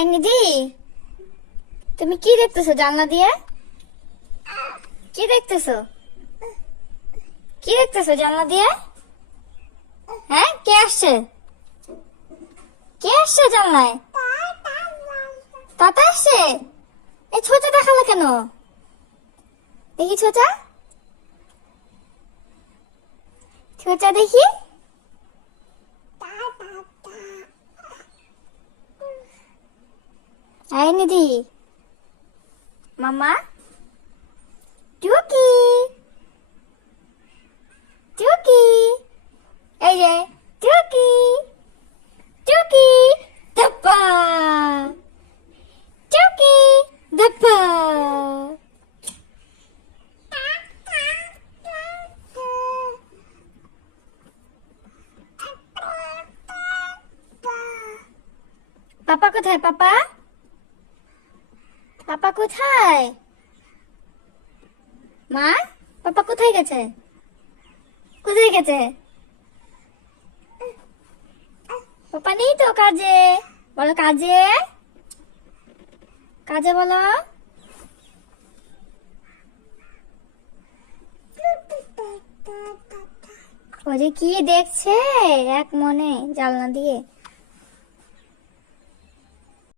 এই নিধি, তুমি কি দেখতেছো জানলা দিয়ে? কি দেখতেছো? কি দেখতেছো জানলা দিয়ে? হ্যাঁ, কে আসছে? কে আসছে জানলায়? তাতা আসছে? এই ছোটা দেখালে কেন? দেখি ছোটা, ছোটা দেখি। এই নিধি, মামা, টুকি, টুকি, এই যে টুকি, টুকি, ধাপ্পা, টুকি, ধাপ্পা। পাপা কোথায়? পাপা, পাপা কোথায়? মা, পাপা কোথায় গেছে? কোথায় গেছে? পাপা নেই তো, কাজে। বলো কাজে, কাজে বলো। ওরে কি দেখছে এক মনে জানলা দিয়ে।